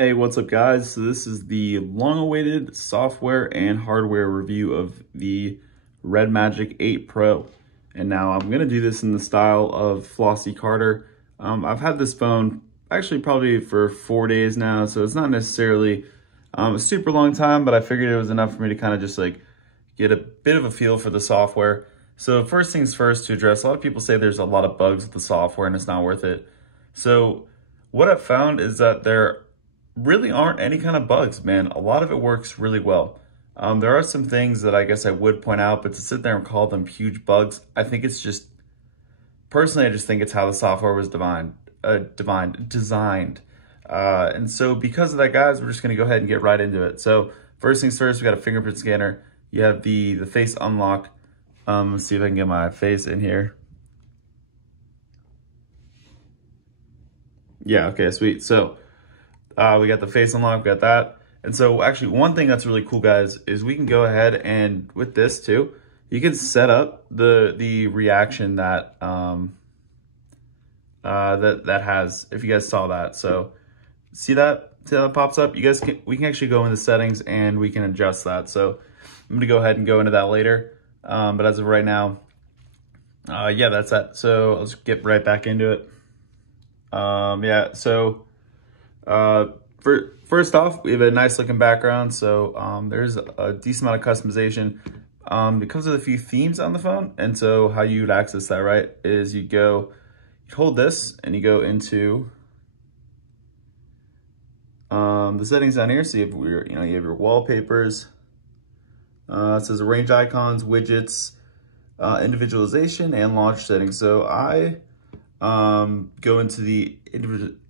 Hey, what's up guys? So this is the long-awaited software and hardware review of the Red Magic 8 Pro. And now I'm gonna do this in the style of Flossie Carter. I've had this phone actually probably for 4 days now, so it's not necessarily a super long time, but I figured it was enough for me to kind of just like get a bit of a feel for the software. So first things first to address, a lot of people say there's a lot of bugs with the software and it's not worth it. So what I've found is that there really aren't any kind of bugs, man. A lot of it works really well. There are some things that I guess I would point out, but to sit there and call them huge bugs, I think it's just, personally, I just think it's how the software was designed. And so because of that, guys, we're just gonna go ahead and get right into it. So first things first, we got a fingerprint scanner. You have the face unlock. Let's see if I can get my face in here. Yeah, okay, sweet. So we got the face unlock, we got that. And so actually one thing that's really cool, guys, is we can go ahead and with this too, you can set up the reaction that that has, if you guys saw that. So see how that pops up? We can actually go into settings and we can adjust that. So I'm gonna go ahead and go into that later. But as of right now, yeah, that's that. So let's get right back into it. Yeah, so first off, we have a nice looking background. So there's a decent amount of customization. It comes with a few themes on the phone. And so how you'd access that, right, is you hold this and you go into the settings down here. So you have your wallpapers. It says arrange icons, widgets, individualization, and launch settings. So I go into the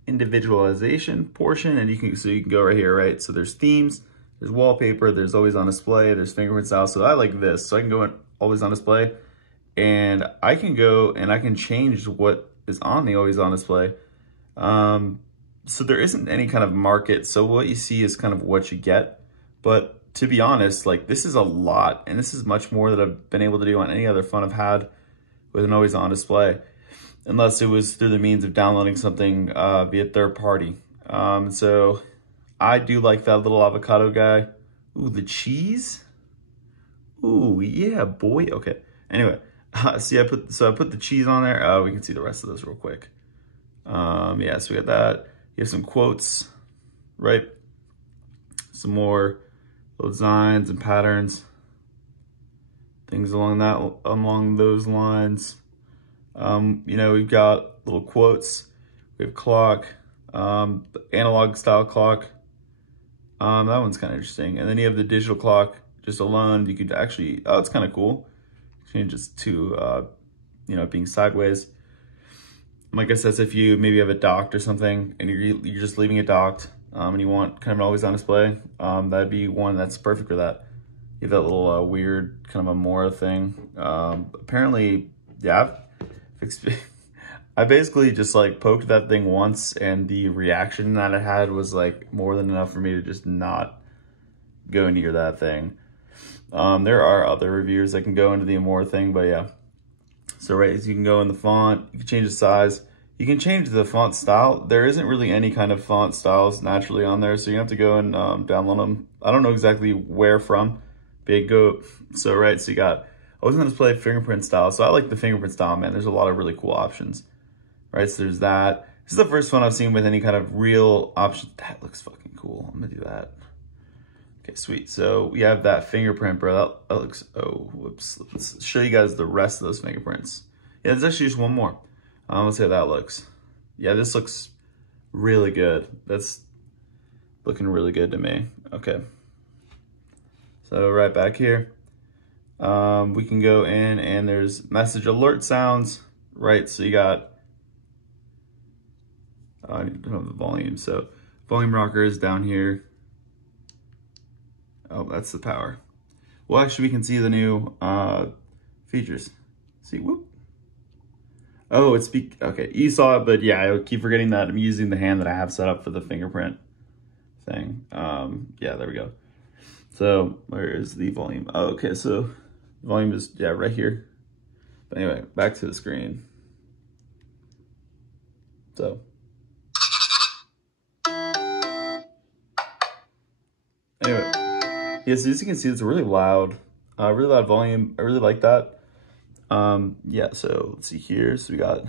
individualization portion, and you can go right here, right? So there's themes, there's wallpaper, there's always on display, there's fingerprint style. So I like this. So I can go in always on display, and I can go and I can change what is on the always on display. So there isn't any kind of market. So what you see is kind of what you get. But to be honest, like this is a lot, and this is much more that I've been able to do on any other phone I've had with an always on display, unless it was through the means of downloading something via third party. So I do like that little avocado guy. Ooh, the cheese. Ooh, yeah, boy. Okay. Anyway, see, I put the cheese on there. We can see the rest of those real quick. Yeah, so we got that. You have some quotes, right? Some more little designs and patterns, things along those lines. We've got little quotes. We have clock, analog style clock. That one's kind of interesting. And then you have the digital clock just alone. You could actually, oh, it's kind of cool. Change this to, being sideways. Like I said, if you maybe have it docked or something and you're just leaving it docked, and you want kind of always on display, that'd be one that's perfect for that. You have that little weird kind of Amora thing. Apparently, yeah, I basically just like poked that thing once, and the reaction that it had was like more than enough for me to just not go near that thing. There are other reviewers that can go into the Amora thing, but yeah. So right, as you can go in the font, you can change the size. You can change the font style. There isn't really any kind of font styles naturally on there, so you have to go and download them. I don't know exactly where from. So right, so you got always on display fingerprint style. So I like the fingerprint style, man. There's a lot of really cool options, right? So there's that. This is the first one I've seen with any kind of real option. That looks fucking cool. I'm gonna do that. Okay, sweet. So we have that fingerprint, bro. That looks, oh, whoops. Let's show you guys the rest of those fingerprints. Yeah, there's actually just one more. Let's see how that looks. Yeah, this looks really good. That's looking really good to me. Okay. So right back here, we can go in and there's message alert sounds, right? So you got, I don't have the volume. So volume rocker is down here. Oh, that's the power. Well, actually, we can see the new features. See, whoop. Oh, okay, you saw it, but yeah, I keep forgetting that I'm using the hand that I have set up for the fingerprint thing. Yeah, there we go. So where is the volume? Oh, okay, so volume is, yeah, right here. But anyway, back to the screen. So Anyway, yeah, so as you can see, it's really loud volume. I really like that. Yeah, so let's see here. So we got,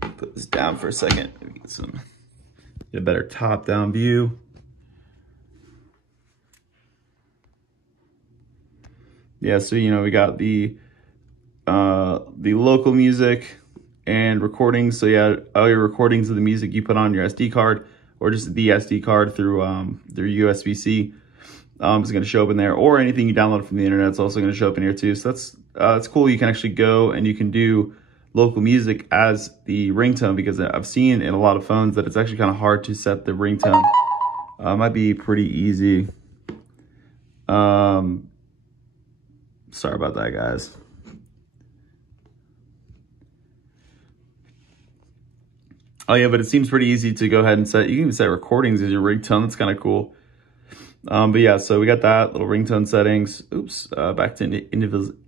put this down for a second. Maybe get a better top-down view. Yeah, so we got the local music and recordings. So yeah, all your recordings of the music you put on your SD card, or just the SD card through USB-C, is going to show up in there, or anything you download from the internet is also going to show up in here too. So that's cool. You can actually go and you can do local music as the ringtone, because I've seen in a lot of phones that it's actually kind of hard to set the ringtone. Might be pretty easy. Sorry about that, guys. Oh yeah, but it seems pretty easy to go ahead and set. You can even set recordings as your ringtone. That's kind of cool. But yeah, so we got that little ringtone settings. Oops, back to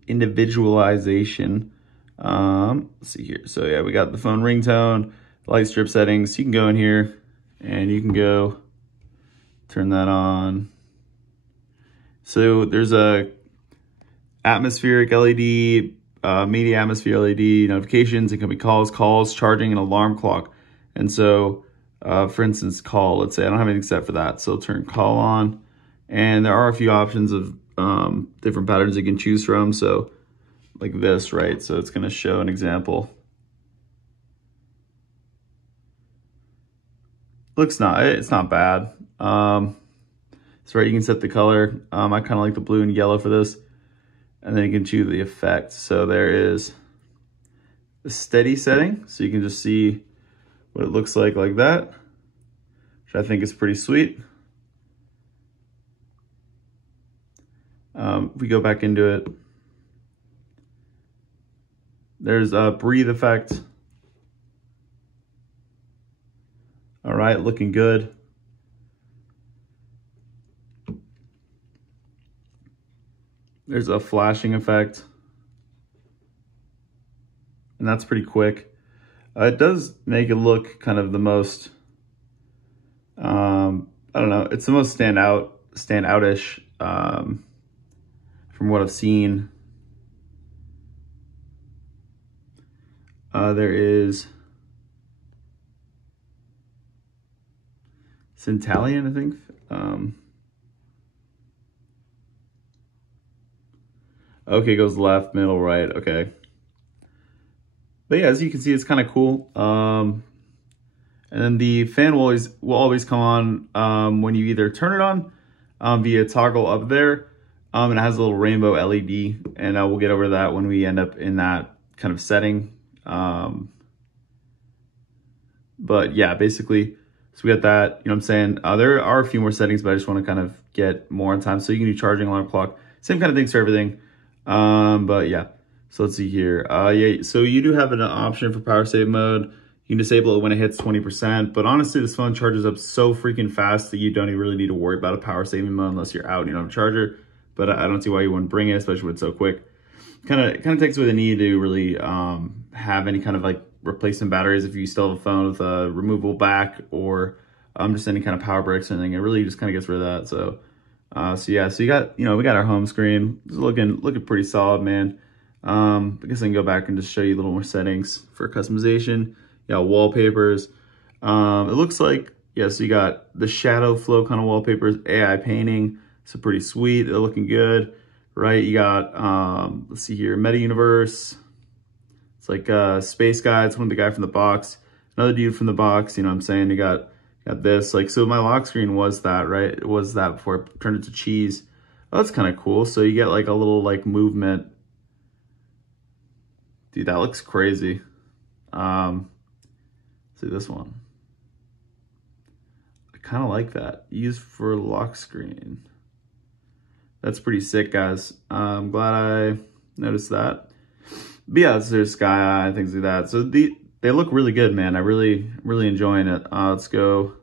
individualization. Let's see here. So yeah, we got the phone ringtone, light strip settings. You can go in here and you can go turn that on. So there's a atmospheric LED, media atmosphere LED, notifications. It can be calls, charging, and alarm clock. And so, for instance, call, let's say I don't have anything set for that. So turn call on, and there are a few options of different patterns you can choose from. So like this, right? So it's going to show an example. It's not bad. So right, you can set the color. I kind of like the blue and yellow for this. And then you can choose the effect. So there is the steady setting. So you can just see what it looks like that, which I think is pretty sweet. If we go back into it, there's a breathe effect. All right, looking good. There's a flashing effect, and that's pretty quick. It does make it look kind of the most, I don't know, it's the most standoutish from what I've seen. There is Centalian, I think. Okay, goes left, middle, right. Okay. But yeah, as you can see, it's kind of cool. And then the fan will always come on when you either turn it on via toggle up there. And it has a little rainbow LED, and we'll get over that when we end up in that kind of setting. But yeah, basically, so we got that, you know what I'm saying? There are a few more settings, but I just want to kind of get more on time. So you can do charging, alarm clock, same kind of things for everything. But yeah, so let's see here. Yeah, so you do have an option for power save mode. You can disable it when it hits 20%, but honestly, this phone charges up so freaking fast that you don't even really need to worry about a power saving mode unless you're out and you don't have a charger. But I don't see why you wouldn't bring it, especially when it's so quick. Kind of takes away the need to really have any kind of like replacement batteries if you still have a phone with a removable back, or just any kind of power bricks or anything. It really just kind of gets rid of that. So yeah, so you got, we got our home screen. It's looking pretty solid, man. I guess I can go back and just show you a little more settings for customization. You got wallpapers. It looks like, yeah, so you got the shadow flow kind of wallpapers, AI painting. So pretty sweet. They're looking good, right? You got, let's see here, Meta Universe. It's like Space Guy. It's one of the guy from the box. Another dude from the box, you know what I'm saying? You got this. Like, so my lock screen was that, right? It was that before I turned it to cheese. Oh, that's kind of cool. So you get like a little like movement. Dude, that looks crazy. See this one. I kind of like that. Used for lock screen. That's pretty sick, guys. I'm glad I noticed that. But yeah, there's Sky Eye, things like that. So they look really good, man. I really enjoying it. Let's go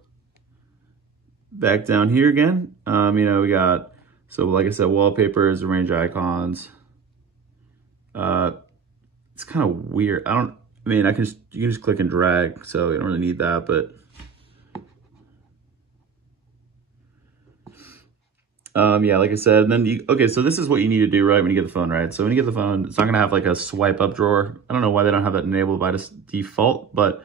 back down here again. We got, so like I said, wallpapers, arrange icons. It's kind of weird. you can just click and drag, so you don't really need that, but Yeah, like I said, and then okay, so this is what you need to do, right, when you get the phone, right? So when you get the phone, it's not gonna have like a swipe up drawer. I don't know why they don't have that enabled by default, but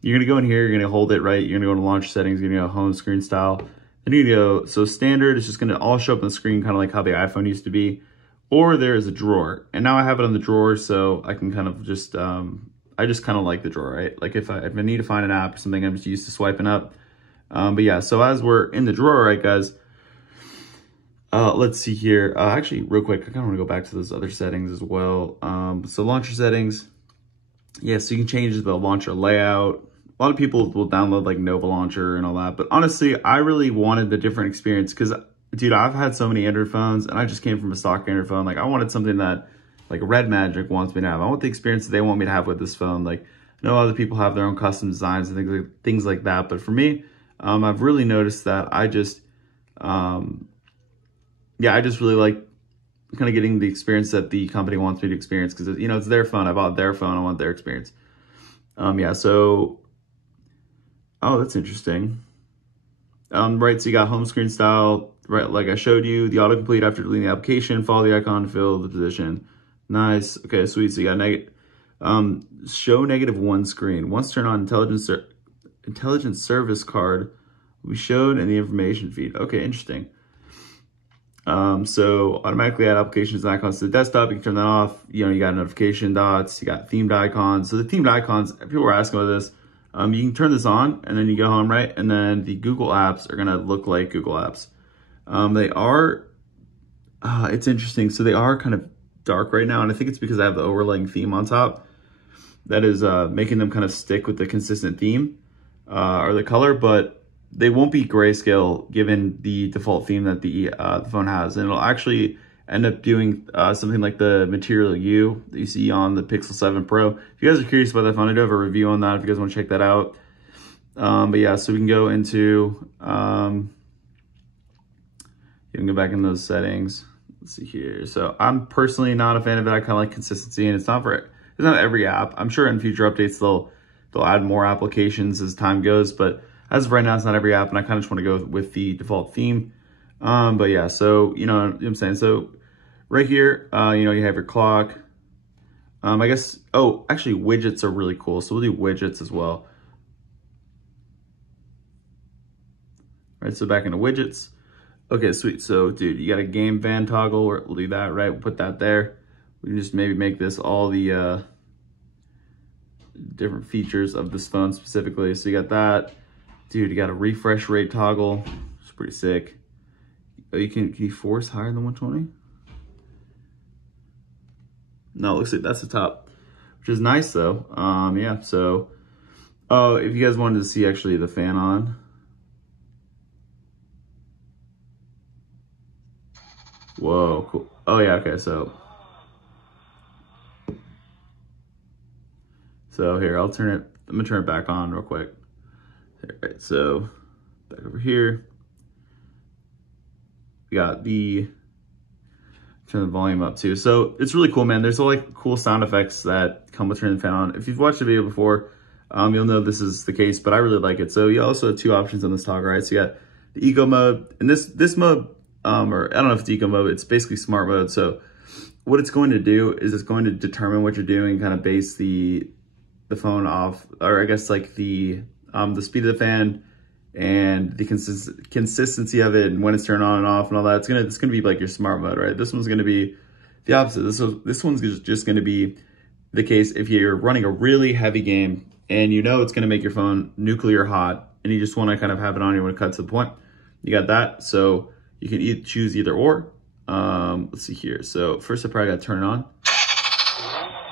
you're gonna go in here, you're gonna hold it, right? You're gonna go to launch settings, you're gonna go home screen style. Then you're gonna go, so standard, it's just gonna all show up on the screen, kind of like how the iPhone used to be. Or there is a drawer. And now I have it on the drawer, so I can kind of just, I just kind of like the drawer, right? Like if I need to find an app or something, I'm just used to swiping up. But yeah, so as we're in the drawer, right, guys, let's see here. Actually, real quick, I kind of want to go back to those other settings as well. So launcher settings. Yeah, so you can change the launcher layout. A lot of people will download like Nova Launcher and all that. But honestly, I really wanted the different experience because, dude, I've had so many Android phones and I just came from a stock Android phone. Like I wanted something that like Red Magic wants me to have. I want the experience that they want me to have with this phone. Like I know other people have their own custom designs and things like that. But for me, I've really noticed that I just, yeah, I just really like kind of getting the experience that the company wants me to experience because, you know, it's their phone. I bought their phone. I want their experience. Yeah, so, oh, that's interesting. Right, so you got home screen style, right, like I showed you, the autocomplete after deleting the application, follow the icon to fill the position. Nice. Okay, sweet. So you got show -1 screen. Once turned on, intelligent service card will be showed in the information feed. Okay, interesting. So automatically add applications and icons to the desktop. You can turn that off. You know, you got notification dots, you got themed icons. So the themed icons, people were asking about this. You can turn this on and then you go home, right? And then the Google apps are gonna look like Google apps. They are, it's interesting. So they are kind of dark right now. And I think it's because I have the overlaying theme on top. That is making them kind of stick with the consistent theme or the color, but they won't be grayscale given the default theme that the phone has. And it'll actually end up doing something like the Material U that you see on the Pixel 7 Pro. If you guys are curious about that phone, I do have a review on that if you guys want to check that out. But yeah, so we can go into, you can go back in those settings. Let's see here. So I'm personally not a fan of it. I kind of like consistency, and it's not every app. I'm sure in future updates they'll add more applications as time goes, but as of right now, it's not every app, and I kind of just want to go with the default theme. But yeah, so, you know what I'm saying? So right here, you know, you have your clock. I guess, oh, actually widgets are really cool. So we'll do widgets as well. All right, so back into widgets. Okay, sweet. So dude, you got a game van toggle, we'll do that, right? We'll put that there. We can just maybe make this all the different features of this phone specifically. So you got that. Dude, you got a refresh rate toggle. It's pretty sick. Oh, can you force higher than 120? No, it looks like that's the top, which is nice though. Yeah, so, oh, if you guys wanted to see actually the fan on. Whoa, cool. Oh yeah, okay, so here, I'm gonna turn it back on real quick. All right, so back over here, we got turn the volume up too. So it's really cool, man. There's all like cool sound effects that come with turning the fan on. If you've watched the video before, you'll know this is the case, but I really like it. So you also have two options on this toggle, right? So you got the eco mode, and this mode, or I don't know if it's eco mode, it's basically smart mode. So what it's going to do is it's going to determine what you're doing, kind of base the phone off, or I guess like the speed of the fan and the consistency of it and when it's turned on and off and all that. It's gonna be like your smart mode, right? This one's gonna be the opposite. This one's just gonna be the case if you're running a really heavy game and you know it's gonna make your phone nuclear hot and you just wanna kind of have it on, you wanna cut to the point. You got that, so you can choose either or. Let's see here. So first I probably gotta turn it on.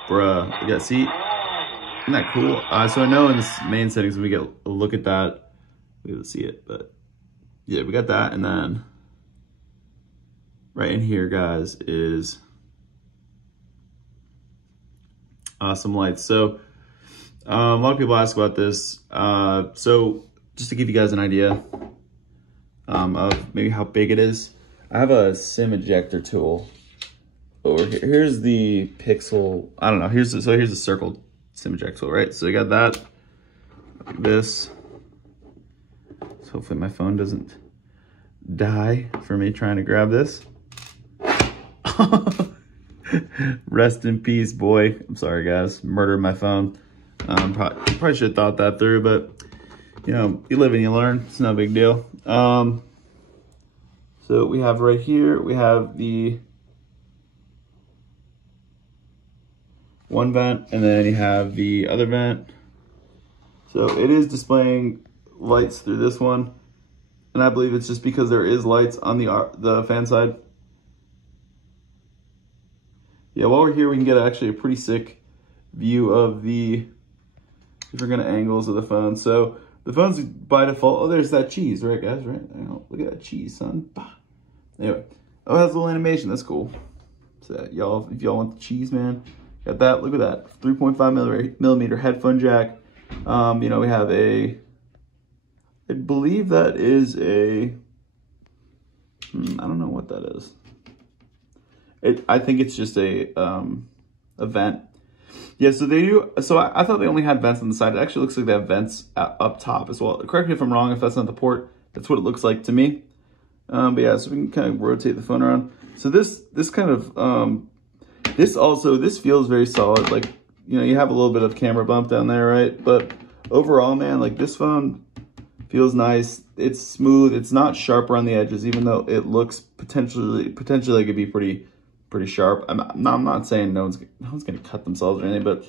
Bruh, you got see? Isn't that cool? So I know in this main settings, when we get a look at that, we can see it, but yeah, we got that. And then right in here, guys, is some lights. So a lot of people ask about this. So just to give you guys an idea of maybe how big it is, I have a SIM ejector tool over here. Here's the Pixel, I don't know, here's a circled SIM ejector tool, right? So you got that, like this. So hopefully my phone doesn't die for me trying to grab this. Rest in peace, boy. I'm sorry, guys. Murdered my phone. Probably should have thought that through, but you know, you live and you learn. It's no big deal. So we have right here, we have the one vent, and then you have the other vent. So it is displaying lights through this one, and I believe it's just because there is lights on the fan side. Yeah, while we're here, we can get actually a pretty sick view of the different kind of angles of the phone. So the phone's by default, oh, there's that cheese, right, guys, right? Look at that cheese, son. Anyway, oh, that's a little animation, that's cool. So y'all, if y'all want the cheese, man, got that, look at that, 3.5 millimeter headphone jack. You know, we have I believe that is I don't know what that is. I think it's just a vent. Yeah, so they do, so I thought they only had vents on the side. It actually looks like they have vents up top as well. Correct me if I'm wrong, if that's not the port. That's what it looks like to me. But yeah, so we can kind of rotate the phone around. So this kind of, this feels very solid. Like, you know, you have a little bit of camera bump down there, right? But overall, man, like this phone feels nice. It's smooth. It's not sharp around the edges, even though it looks potentially like it'd be pretty sharp. I'm not saying no one's gonna cut themselves or anything, but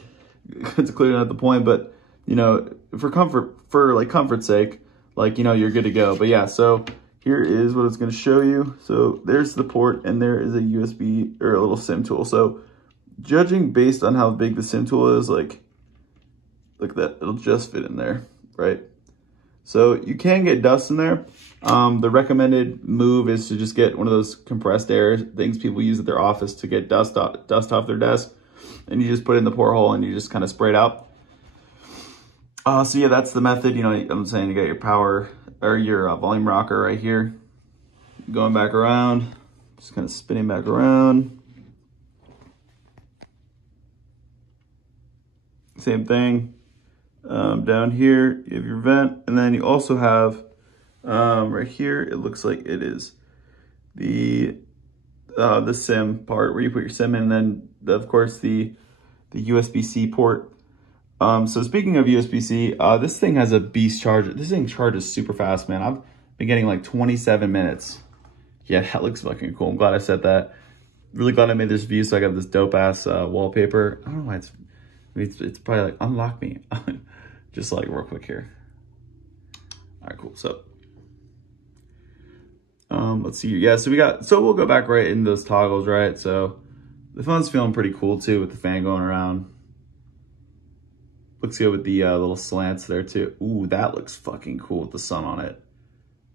it's clearly not the point. But you know, for comfort's sake, like, you know, you're good to go. But yeah, so here is what it's gonna show you. So there's the port, and there is a USB or a little SIM tool. So judging based on how big the SIM tool is, like that, it'll just fit in there, right? So you can get dust in there. The recommended move is to just get one of those compressed air things people use at their office to get dust off their desk. And you just put it in the port hole and you just kind of spray it out. So yeah, that's the method. You know, I'm saying you got your power or your volume rocker right here. Going back around, just kind of spinning back around. Same thing. Down here, you have your vent, and then you also have right here, it looks like it is the SIM part where you put your SIM in, and then of course the USB-C port. So speaking of USB-C, this thing has a beast charger. This thing charges super fast, man. I've been getting like 27 minutes. Yeah, that looks fucking cool. I'm glad I said that. Really glad I made this view, so I got this dope ass wallpaper. I don't know why it's probably like unlock me. Just like real quick here. All right, cool. So let's see. Yeah, so we'll go back right in those toggles, right? So the phone's feeling pretty cool too with the fan going around. Looks good with the little slants there too. Ooh, that looks fucking cool with the sun on it.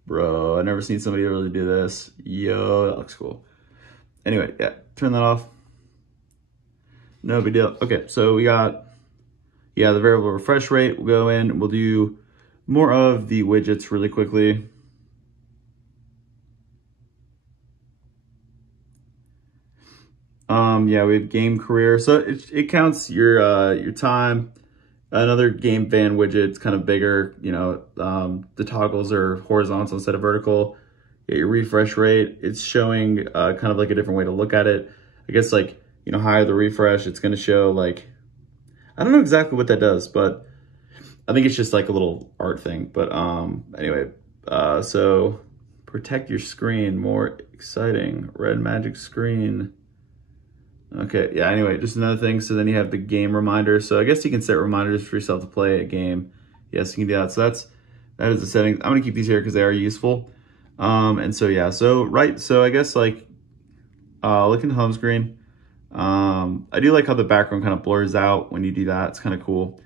Bro, I've never seen somebody really do this. Yo, that looks cool. Anyway, yeah, turn that off. No big deal. Okay, so we got, yeah, the variable refresh rate. We'll go in, we'll do more of the widgets really quickly. Yeah, we have game career. So it counts your time. Another game fan widget, it's kind of bigger, you know, the toggles are horizontal instead of vertical. Get your refresh rate. It's showing kind of like a different way to look at it. I guess like, you know, higher the refresh, it's going to show like, I don't know exactly what that does, but I think it's just like a little art thing. But anyway, so protect your screen, more exciting, red magic screen. Okay, yeah, anyway, just another thing. So then you have the game reminder. So I guess you can set reminders for yourself to play a game. Yes, you can do that. So that is the settings. I'm gonna keep these here because they are useful. And so yeah, so I guess like look in the home screen. I do like how the background kind of blurs out when you do that. It's kind of cool.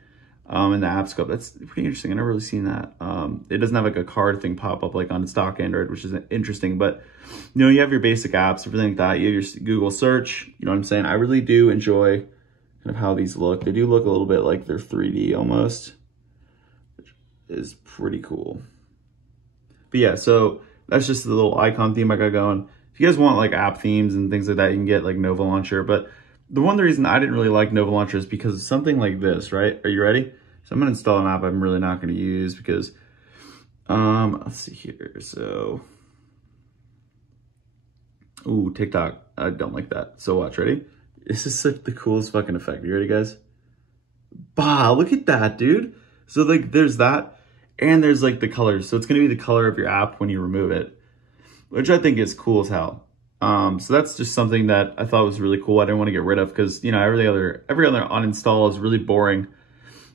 And the app scope, that's pretty interesting. I've never really seen that. It doesn't have like a card thing pop up like on stock Android, which is interesting, but you know, you have your basic apps, everything like that. You have your Google search, you know what I'm saying? I really do enjoy kind of how these look. They do look a little bit like they're 3D almost, which is pretty cool. But yeah, so that's just the little icon theme I got going. If you guys want like app themes and things like that, you can get like Nova Launcher. But the reason I didn't really like Nova Launcher is because of something like this, right? Are you ready? So I'm gonna install an app I'm really not gonna use because, let's see here. So Ooh, TikTok. I don't like that. So watch, ready? This is like the coolest fucking effect. You ready, guys? Bah, look at that, dude. So like there's that, and there's like the colors. So it's gonna be the color of your app when you remove it, which I think is cool as hell. So that's just something that I thought was really cool. I didn't want to get rid of because, you know, every other uninstall is really boring.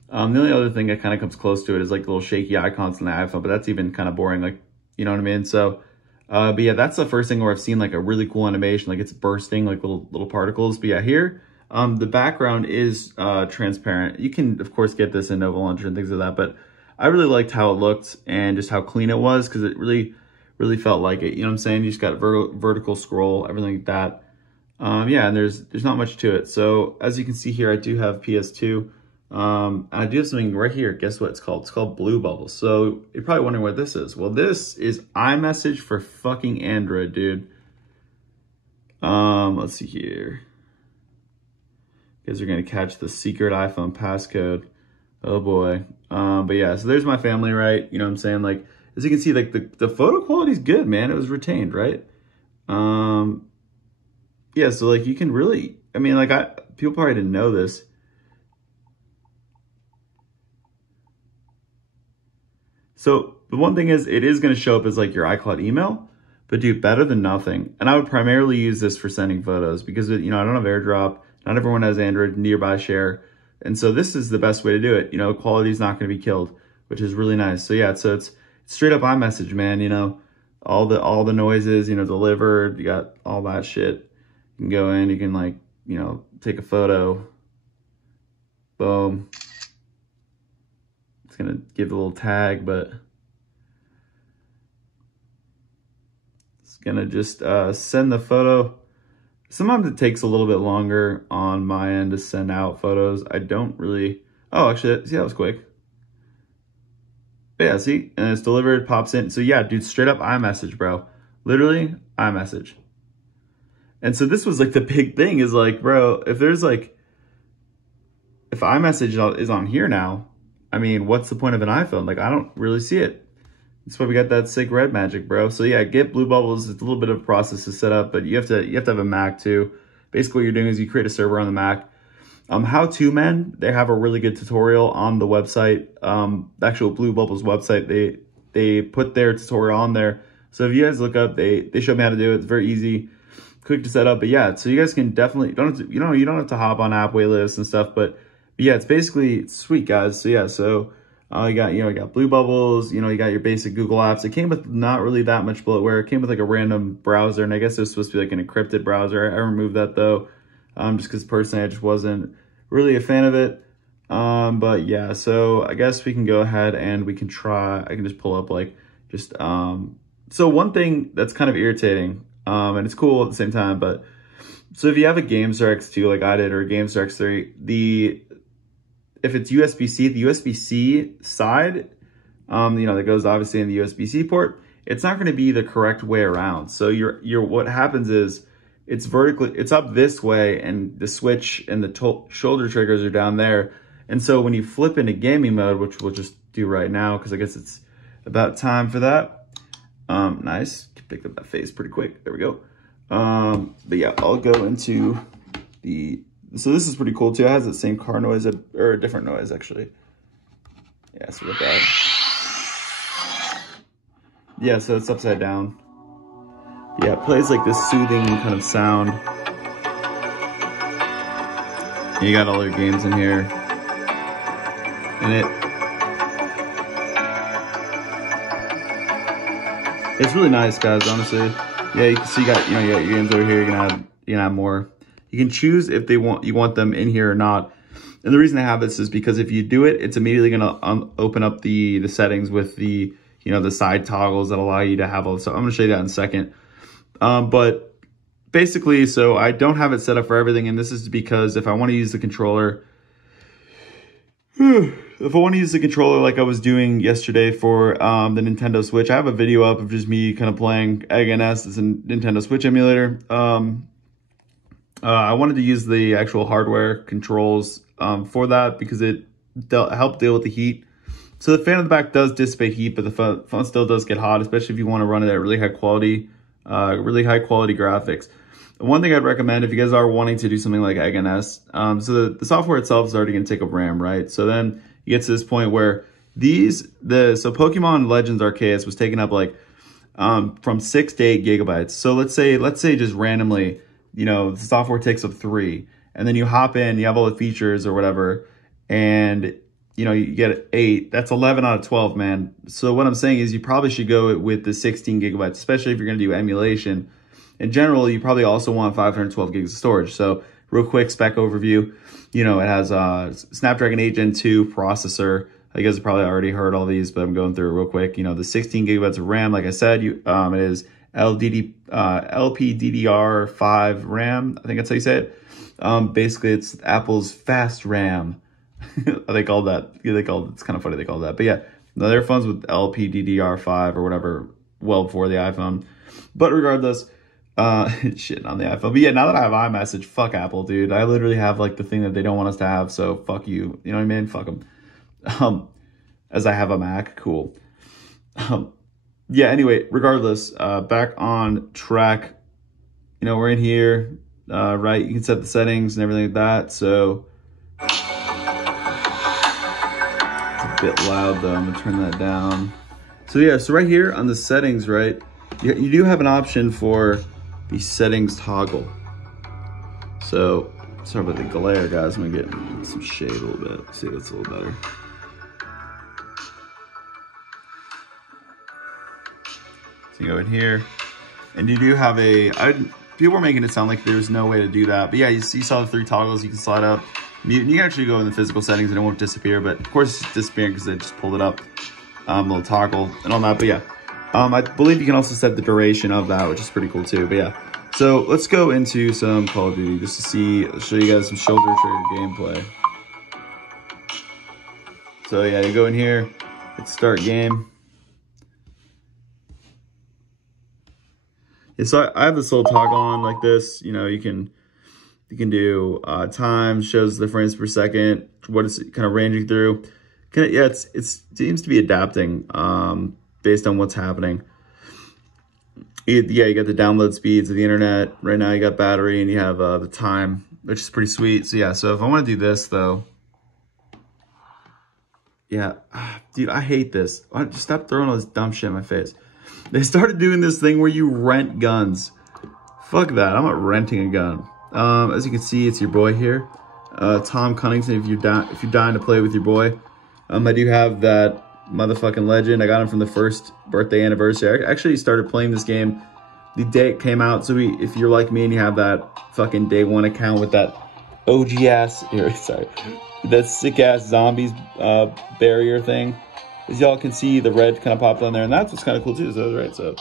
The only other thing that kind of comes close to it is like little shaky icons on the iPhone, but that's even kind of boring. Like, you know what I mean? So, but yeah, that's the first thing where I've seen like a really cool animation, like it's bursting like little particles. But yeah, here, the background is transparent. You can, of course, get this in Nova Launcher and things like that, but I really liked how it looked and just how clean it was because it really felt like it. You know what I'm saying? You just got vertical scroll, everything like that. Yeah, and there's not much to it. So as you can see here, I do have PS2. And I do have something right here. Guess what it's called? It's called Blue Bubbles. So you're probably wondering what this is. Well, this is iMessage for fucking Android, dude. Let's see here. You guys are gonna catch the secret iPhone passcode. Oh boy. But yeah, so there's my family, right? You know what I'm saying? Like, as you can see, like the photo quality is good, man. It was retained, right? Yeah, so like you can really, I mean, like people probably didn't know this. So the one thing is it is going to show up as like your iCloud email, but dude, better than nothing. And I would primarily use this for sending photos because, you know, I don't have AirDrop. Not everyone has Android, Nearby Share. And so this is the best way to do it. You know, quality is not going to be killed, which is really nice. So yeah, so it's straight up iMessage, man. You know, all the noises, you know, delivered, you got all that shit. You can go in, you can like, you know, take a photo. Boom. It's gonna give a little tag, but it's gonna just send the photo. Sometimes it takes a little bit longer on my end to send out photos. I don't really, oh, actually, see, that was quick. But yeah, see, and it's delivered, pops in. So yeah, dude, straight up iMessage, bro. Literally iMessage. And so this was like the big thing is like, bro, if there's like, if iMessage is on here now, I mean, what's the point of an iPhone? Like, I don't really see it. That's why we got that sick red magic, bro. So yeah, get Blue Bubbles. It's a little bit of a process to set up, but you have to have a Mac too. Basically, what you're doing is you create a server on the Mac. How To Men, they have a really good tutorial on the website. The actual Blue Bubbles website, they put their tutorial on there. So if you guys look up, they show me how to do it. It's very easy, quick to set up. But yeah, so you guys can definitely you don't have to hop on app waitlists and stuff. But yeah, it's basically sweet, guys. So yeah, so you got Blue Bubbles. You know, you got your basic Google apps. It came with not really that much bloatware. It came with like a random browser, and I guess it was supposed to be like an encrypted browser. I removed that though, just because personally I just wasn't really a fan of it. But yeah, so I guess we can go ahead and we can try. I can just pull up like just so one thing that's kind of irritating, and it's cool at the same time, but so if you have a GameStar X2 like I did or a GameStar X3, if it's USB-C, the USB-C side, you know, that goes obviously in the USB-C port, it's not going to be the correct way around. So what happens is it's vertically, it's up this way, and the switch and the shoulder triggers are down there. And so when you flip into gaming mode, which we'll just do right now, because I guess it's about time for that. Nice, picked up that face pretty quick. There we go. But yeah, I'll go into so this is pretty cool too. It has the same car noise, or a different noise actually. Yeah, so with that. Yeah, so it's upside down. Yeah, it plays like this soothing kind of sound. And you got all your games in here. And it's really nice, guys, honestly. Yeah, you can see you got your games over here. You can add more. You can choose if you want them in here or not. And the reason I have this is because if you do it, it's immediately gonna open up the settings with the the side toggles that allow you to have all this. So I'm gonna show you that in a second. But basically, so I don't have it set up for everything, and this is because if I want to use the controller, like I was doing yesterday for the Nintendo Switch, I have a video up of just me kind of playing Egg NS. It's a Nintendo Switch emulator. I wanted to use the actual hardware controls for that because it helped deal with the heat. So the fan in the back does dissipate heat, but the phone still does get hot, especially if you want to run it at really high quality really high quality graphics. One thing I'd recommend if you guys are wanting to do something like Egg NS, so the software itself is already going to take up RAM, right? So then you get to this point where so Pokemon Legends Arceus was taking up like from 6 to 8 gigabytes. So let's say just randomly, you know, the software takes up 3, and then you hop in, you have all the features or whatever, and you know, you get 8, that's 11 out of 12, man. So what I'm saying is you probably should go with the 16 gigabytes, especially if you're going to do emulation. In general, you probably also want 512 gigs of storage. So real quick spec overview, you know, it has Snapdragon 8 Gen 2 processor. You guys have probably already heard all these, but I'm going through it real quick. You know, the 16 gigabytes of RAM, like I said, it is LPDDR5 RAM. I think that's how you say it. Basically, it's Apple's fast RAM. They called that. Yeah, it's kind of funny they called that. But yeah, their phones with LPDDR5 or whatever, well before the iPhone. But regardless, shit on the iPhone. But yeah, now that I have iMessage, fuck Apple, dude. I literally have like the thing that they don't want us to have. So fuck you. You know what I mean? Fuck them. As I have a Mac, cool. Yeah, anyway, regardless, back on track, you know, we're in here, right? You can set the settings and everything like that. So it's a bit loud though, I'm gonna turn that down. So yeah, so right here on the settings, right, you do have an option for the settings toggle. So sorry about the glare, guys. I'm gonna get some shade a little bit. See, that's a little better. You go in here, and you do have people were making it sound like there's no way to do that, but yeah, you saw the 3 toggles. You can slide up, mute, and you can actually go in the physical settings and it won't disappear, but of course it's disappearing because I just pulled it up, little toggle and all that. But yeah, I believe you can also set the duration of that, which is pretty cool too. But yeah, so let's go into some Call of Duty just to show you guys some shoulder trigger gameplay. So yeah, you go in here, hit start game. So I have this little toggle on like this. You know, you can do time, shows the frames per second, what it's kind of ranging through. Yeah, it seems to be adapting based on what's happening. Yeah, you got the download speeds of the internet. Right now you got battery and you have the time, which is pretty sweet. So yeah, so if I want to do this though, yeah, dude, I hate this. Just stop throwing all this dumb shit in my face. They started doing this thing where you rent guns. Fuck that, I'm not renting a gun. As you can see, it's your boy here, Tom Cunnington. If you're dying to play with your boy, I do have that motherfucking legend. I got him from the first birthday anniversary. I actually started playing this game the day it came out. So if you're like me and you have that fucking day 1 account with that OG ass, that sick ass zombies barrier thing. As y'all can see, the red kind of popped on there, and that's what's kind of cool too. So right, so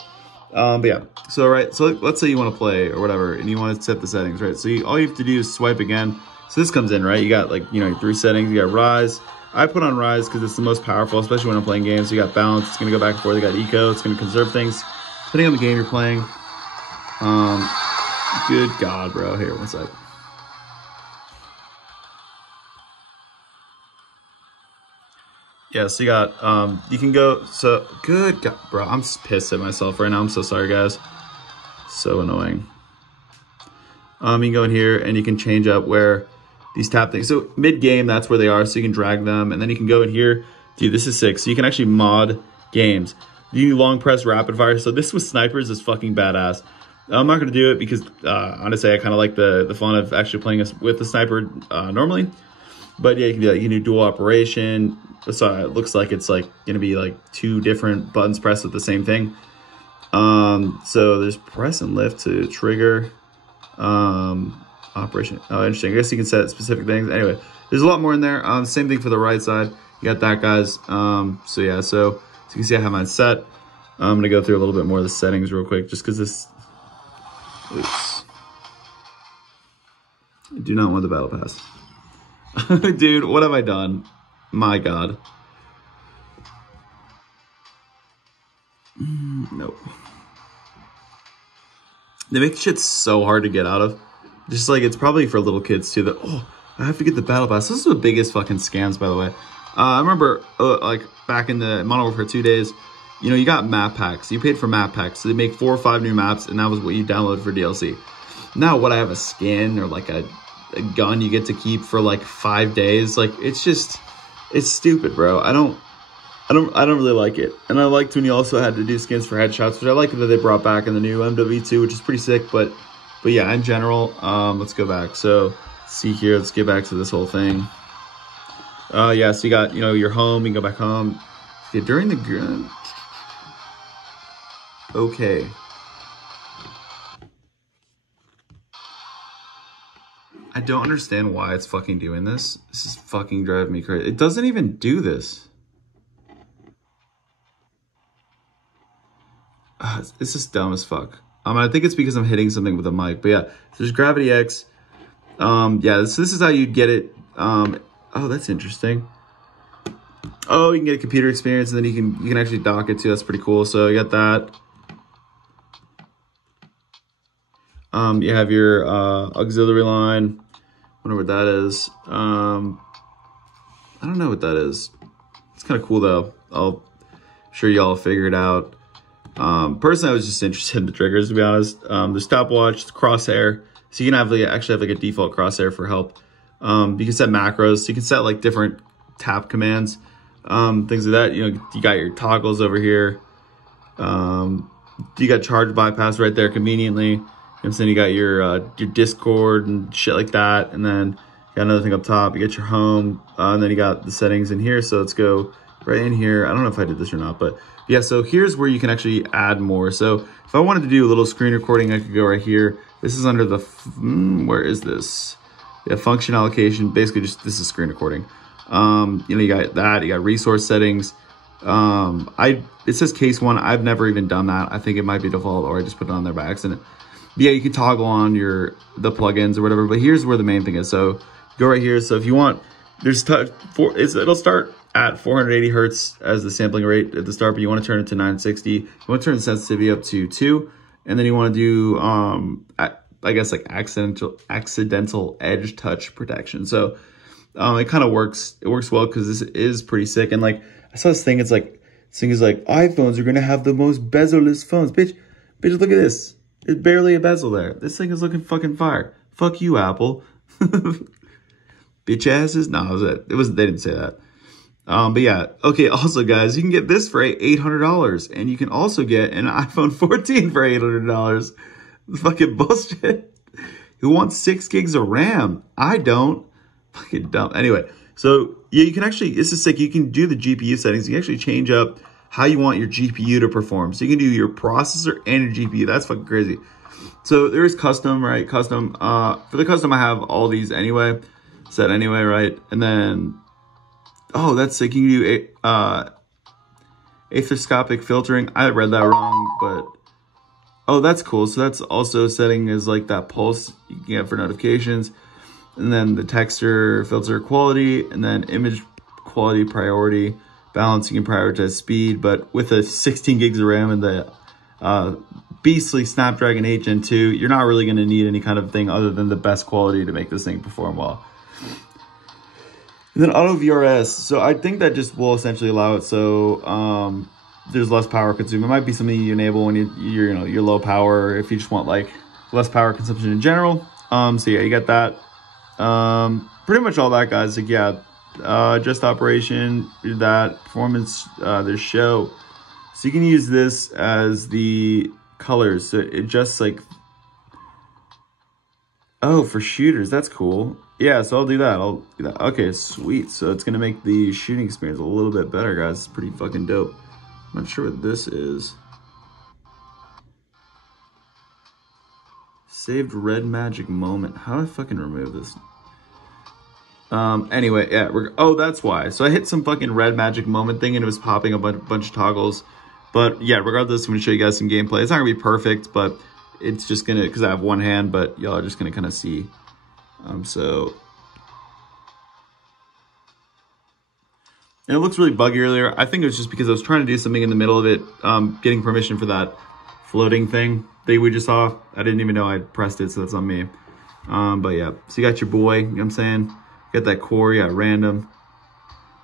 but yeah, so right, so let's say you want to play or whatever, and you want to set the settings, right? So all you have to do is swipe again. So this comes in, right? You got like, you know, your 3 settings. You got Rise. I put on Rise because it's the most powerful, especially when I'm playing games. So you got Balance. It's gonna go back and forth. You got Eco. It's gonna conserve things depending on the game you're playing. Good God, bro. Here, one sec. Yeah, so you got, you can go, so, good God, bro, I'm pissed at myself right now. I'm so sorry, guys. So annoying. You can go in here and you can change up where these tap things. So mid-game, that's where they are, so you can drag them. And then you can go in here. Dude, this is sick. So you can actually mod games. You long press rapid fire. So this with snipers is fucking badass. I'm not going to do it because, honestly, I kind of like the fun of actually playing with the sniper normally. But yeah, you can do that. You can do dual operation. So it looks like it's like going to be like 2 different buttons pressed with the same thing. So there's press and lift to trigger operation. Oh, interesting. I guess you can set specific things. Anyway, there's a lot more in there. Same thing for the right side. You got that, guys. So yeah, so you can see I have mine set. I'm going to go through a little bit more of the settings real quick just because this... Oops. I do not want the battle pass. Dude, what have I done? My God. Nope. They make shit so hard to get out of. Just like, it's probably for little kids too that, oh, I have to get the battle pass. This is the biggest fucking scams, by the way. I remember, like, back in the Modern Warfare 2 days, you know, you got map packs. You paid for map packs. So they make 4 or 5 new maps, and that was what you download for DLC. Now, what I have a skin or like a gun you get to keep for like 5 days. Like, it's stupid, bro. I don't really like it. And I liked when you also had to do skins for headshots, which I like that they brought back in the new MW2, which is pretty sick. But yeah, in general, let's go back. So see here, let's get back to this whole thing. Yeah, so you got, you know, your home, you can go back home. Okay, during the okay. I don't understand why it's fucking doing this. This is fucking driving me crazy. It doesn't even do this. It's just dumb as fuck. I think it's because I'm hitting something with a mic. But yeah, so there's Gravity X. Yeah, so this is how you'd get it. Oh, that's interesting. Oh, you can get a computer experience, and then you can actually dock it too. That's pretty cool. So you got that. You have your auxiliary line. Wonder what that is. I don't know what that is. It's kind of cool though. I'm sure y'all figure it out. Personally, I was just interested in the triggers, to be honest. The stopwatch, crosshair. So you can actually have like a default crosshair for help. You can set macros. So you can set like different tap commands, things like that. You know, you got your toggles over here. You got charge bypass right there conveniently. You know what I'm saying? You got your Discord and shit like that. And then you got another thing up top. You got your home. And then you got the settings in here. So let's go right in here. I don't know if I did this or not, but yeah, so here's where you can actually add more. So if I wanted to do a little screen recording, I could go right here. This is under the, where is this? Yeah, function allocation, basically just, this is screen recording. You know, you got that, you got resource settings. It says case 1, I've never even done that. I think it might be default, or I just put it on there by accident. But yeah, you can toggle on the plugins or whatever, but here's where the main thing is. So go right here. So if you want, it'll start at 480 hertz as the sampling rate at the start, but you want to turn it to 960. You want to turn the sensitivity up to 2, and then you want to do, I guess like accidental edge touch protection. So it kind of works. It works well because this is pretty sick. And like I saw this thing. It's like iPhones are gonna have the most bezel-less phones. Bitch, look at this. It's barely a bezel there. This thing is looking fucking fire. Fuck you, Apple. Bitch asses. No, they didn't say that. But yeah, okay, also guys, you can get this for $800, and you can also get an iPhone 14 for $800. Fucking bullshit. Who wants 6 gigs of RAM? I don't. Fucking dumb. Anyway, so yeah, you can actually, this is sick, you can do the GPU settings. You can actually change up how you want your GPU to perform. So you can do your processor and your GPU. That's fucking crazy. So there is custom, right? Custom. For the custom, I have all these anyway, set anyway, right? And then, oh, that's sick. You can do atherscopic filtering. I read that wrong, but oh, that's cool. So that's also setting is like that pulse you can get for notifications. And then the texture filter quality, and then image quality priority, balance, you can prioritize speed, but with a 16 gigs of RAM and the beastly Snapdragon 8 Gen 2, you're not really going to need any kind of thing other than the best quality to make this thing perform well. And then auto VRS, so I think that just will essentially allow it so there's less power consumed. It might be something you enable when you're low power, if you just want like less power consumption in general. So yeah, you got that. Pretty much all that, guys. Like yeah, just operation, that performance, there's show. So you can use this as the colors. So it just like, oh, for shooters, that's cool. Yeah, so I'll do that. Okay, sweet. So it's gonna make the shooting experience a little bit better, guys. It's pretty fucking dope. I'm not sure what this is. Saved red magic moment. How do I fucking remove this? Anyway, yeah, oh, that's why. So I hit some fucking red magic moment thing and it was popping a bunch of toggles. But yeah, regardless, I'm gonna show you guys some gameplay. It's not gonna be perfect, but it's just gonna, because I have one hand, but y'all are just gonna kind of see. So, and it looks really buggy earlier. I think it was just because I was trying to do something in the middle of it, getting permission for that floating thing that we just saw. I didn't even know I pressed it, so that's on me. But yeah, so you got your boy, you know what I'm saying? You got that core, you got random,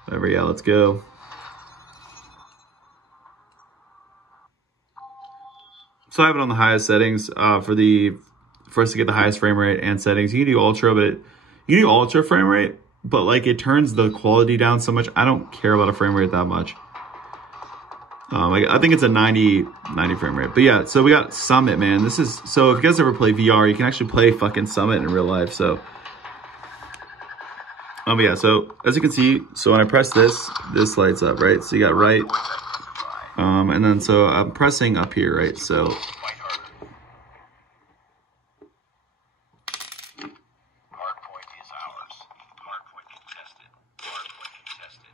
whatever, yeah, let's go. So I have it on the highest settings for us to get the highest frame rate and settings. You can do ultra, but you can do ultra frame rate, but like it turns the quality down so much. I don't care about a frame rate that much. I think it's a 90 frame rate. But yeah, so we got Summit, man. This is, so if you guys ever play VR, you can actually play fucking Summit in real life. So yeah, so as you can see, so when I press this lights up, right? So you got right, and then so I'm pressing up here, right? So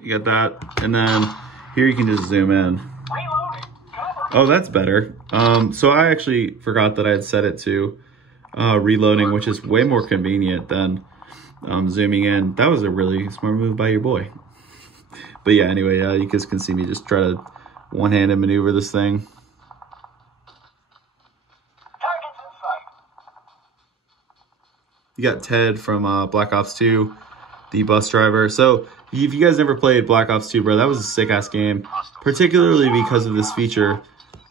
you got that, and then here you can just zoom in. Oh, that's better. So I actually forgot that I had set it to reloading, which is way more convenient than zooming in. That was a really smart move by your boy. But yeah, anyway, you guys can see me just try to one-handed maneuver this thing. You got Ted from Black Ops 2, the bus driver. So if you guys never played Black Ops 2, bro, that was a sick-ass game, particularly because of this feature.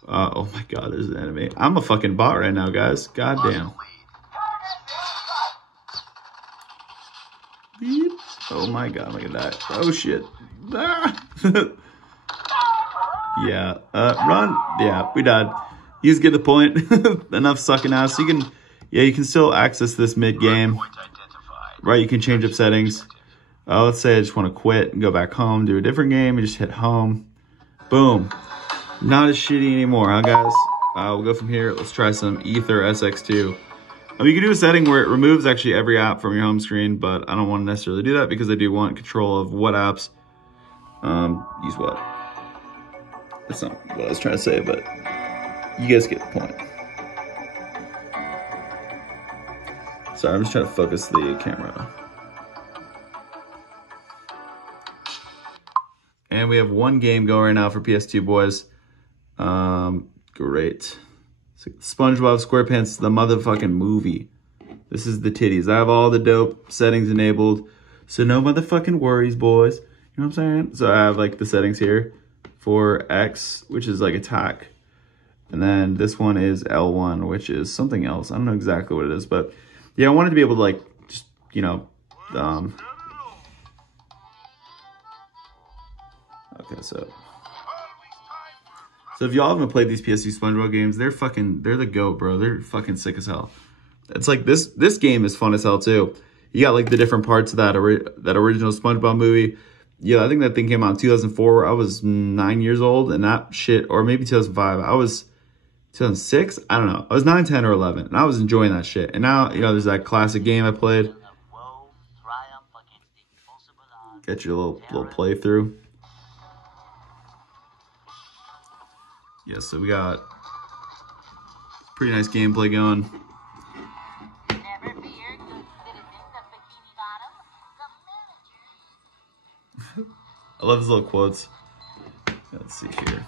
Oh my god, there's an enemy. I'm a fucking bot right now, guys. God damn. Beep. Oh my god, look at that. Oh shit. Ah. Yeah, run. Yeah, we died. You guys get the point. Enough sucking ass. You can, yeah, you can still access this mid-game. Right, you can change up settings. Let's say I just want to quit and go back home, do a different game, and just hit home. Boom. Not as shitty anymore, huh, guys? We'll go from here. Let's try some Ether SX2. You can do a setting where it removes actually every app from your home screen, but I don't want to necessarily do that because I do want control of what apps use what. That's not what I was trying to say, but you guys get the point. Sorry, I'm just trying to focus the camera. And we have one game going right now for PS2 boys. Great. SpongeBob SquarePants, the motherfucking movie. This is the titties. I have all the dope settings enabled. So no motherfucking worries, boys. You know what I'm saying? So I have like the settings here for X, which is like attack. And then this one is L1, which is something else. I don't know exactly what it is, but yeah, I wanted to be able to like, just, you know, okay, so if y'all haven't played these PS2 SpongeBob games, they're the GOAT, bro. They're fucking sick as hell. It's like this game is fun as hell too. You got like the different parts of that original SpongeBob movie. Yeah, I think that thing came out in 2004. I was 9 years old, and that shit, or maybe 2005. I was 2006. I don't know. I was 9, 10, or 11, and I was enjoying that shit. And now, you know, there's that classic game I played. Get your little playthrough. Yeah, so we got pretty nice gameplay going. I love his little quotes. Let's see here.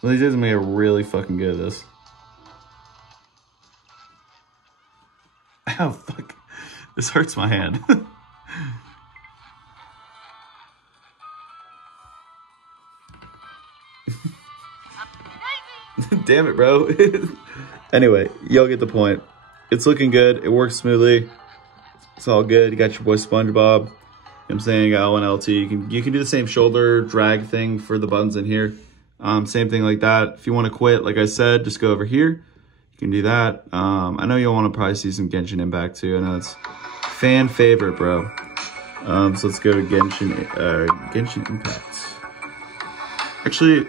Well, these guys are really fucking good at this. Ow, fuck. This hurts my hand. Damn it, bro. Anyway, y'all get the point. It's looking good. It works smoothly. It's all good. You got your boy SpongeBob. You know what I'm saying? You got L and LT. You can do the same shoulder drag thing for the buttons in here. Same thing like that. If you want to quit, like I said, just go over here. You can do that. I know you'll want to probably see some Genshin Impact too. I know it's fan favorite, bro. So let's go to Genshin Impact. Actually,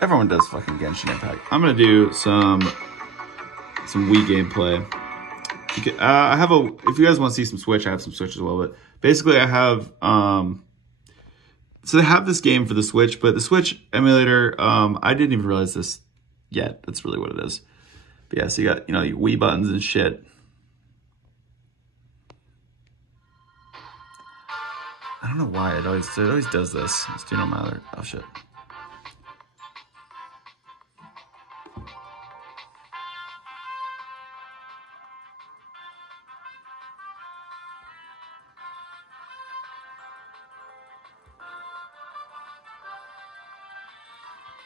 everyone does fucking Genshin Impact. I'm gonna do some Wii gameplay. I have if you guys want to see some Switch, I have some Switch as well. But basically, I have so they have this game for the Switch, but the Switch emulator, I didn't even realize this yet. That's really what it is. But yeah, so you got, you know, your Wii buttons and shit. I don't know why it always does this. It's do not matter. Oh shit.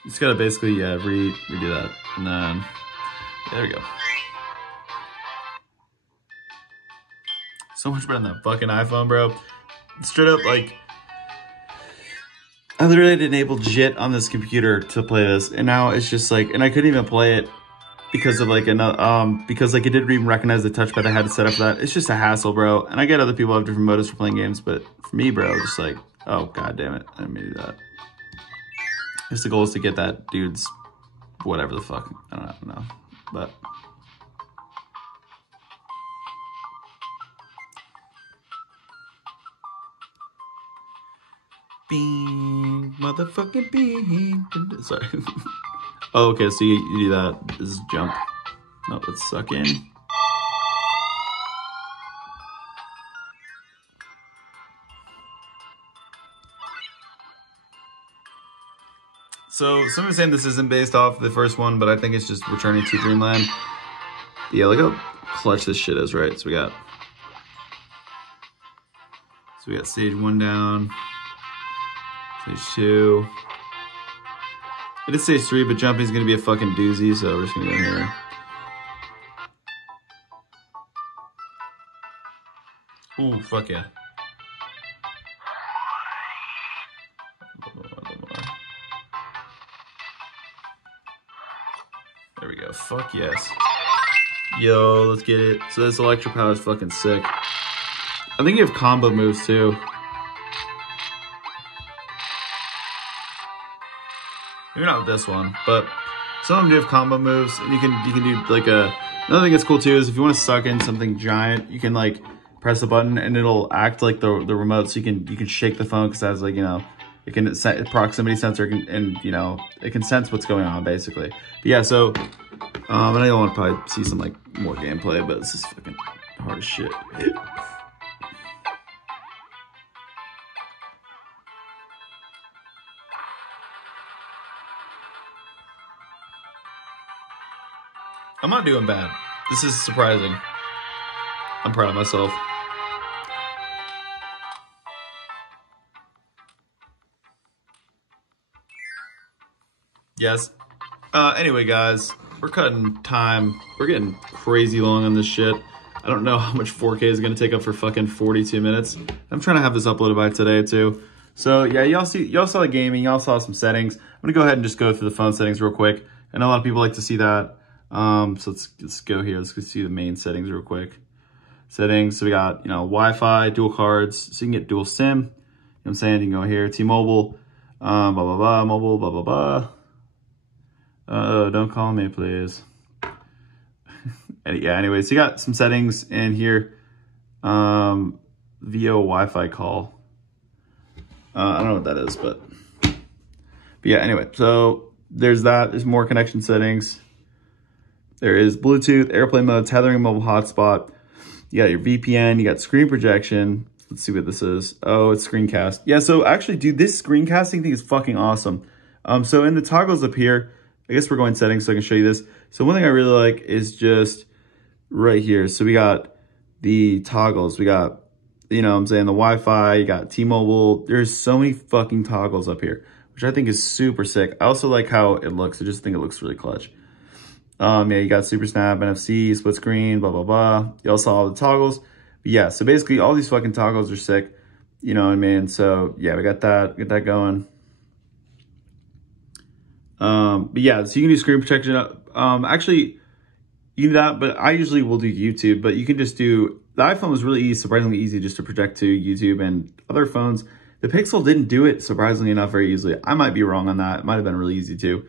just gotta basically, yeah, redo that. And then, yeah, there we go. So much better than that fucking iPhone, bro. Straight up, like, I literally had to enable JIT on this computer to play this, and now it's just like, and I couldn't even play it because of like because like it didn't even recognize the touchpad I had to set up for that. It's just a hassle, bro. And I get other people have different motives for playing games, but for me, bro, just like, oh god damn it, I didn't mean to do that. I guess the goal is to get that dude's whatever the fuck, I don't know, but. Bing, motherfucking bing. Sorry. Oh, okay, so you do that. This is jump. No, let's suck in. So someone's saying this isn't based off the first one, but I think it's just returning to Dreamland. Yeah, look how clutch this shit is, right? So we got stage 1 down. Stage 2. It is stage 3, but jumping is going to be a fucking doozy, so we're just going to go here. Ooh, fuck yeah. There we go. Fuck yes. Yo, let's get it. So this electric power is fucking sick. I think you have combo moves too. Maybe not with this one, but some of them do have combo moves, and you can do like another thing that's cool too is if you want to suck in something giant, you can like press a button and it'll act like the remote, so you can shake the phone because it has like, you know, it can set proximity sensor and you know, it can sense what's going on basically. But yeah, so I know you'll want to probably see some like more gameplay, but this is fucking hard as shit. I'm not doing bad. This is surprising. I'm proud of myself. Yes. Anyway, guys, we're cutting time. We're getting crazy long on this shit. I don't know how much 4K is going to take up for fucking 42 minutes. I'm trying to have this uploaded by today, too. So, yeah, y'all saw the gaming. Y'all saw some settings. I'm going to go ahead and just go through the phone settings real quick. I know a lot of people like to see that. So let's go here. Let's go see the main settings real quick. Settings. So we got, you know, Wi-Fi, dual cards. So you can get dual SIM. You know what I'm saying? You can go here. T-Mobile. Blah, blah, blah. Mobile, blah, blah, blah. Don't call me, please. Yeah, anyways, so you got some settings in here. VO Wi-Fi call. I don't know what that is, but yeah, anyway, so there's that. There's more connection settings. There is Bluetooth, airplane mode, tethering, mobile hotspot. You got your VPN, you got screen projection. Let's see what this is. Oh, it's screencast. Yeah, so actually, dude, this screencasting thing is fucking awesome. So in the toggles up here, I guess we're going settings so I can show you this. So one thing I really like is just right here. So we got the toggles. We got, you know what I'm saying, the Wi-Fi, you got T-Mobile. There's so many fucking toggles up here, which I think is super sick. I also like how it looks. I just think it looks really clutch. Yeah, you got Super Snap, NFC, split screen, blah, blah, blah. You also saw all the toggles. But yeah, so basically all these fucking toggles are sick. You know what I mean? So yeah, we got that going. But yeah, so you can do screen protection. Actually, you do that, but I usually will do YouTube, but you can just do, the iPhone was really easy, surprisingly easy just to project to YouTube, and other phones, the Pixel didn't do it surprisingly enough very easily. I might be wrong on that. It might have been really easy too.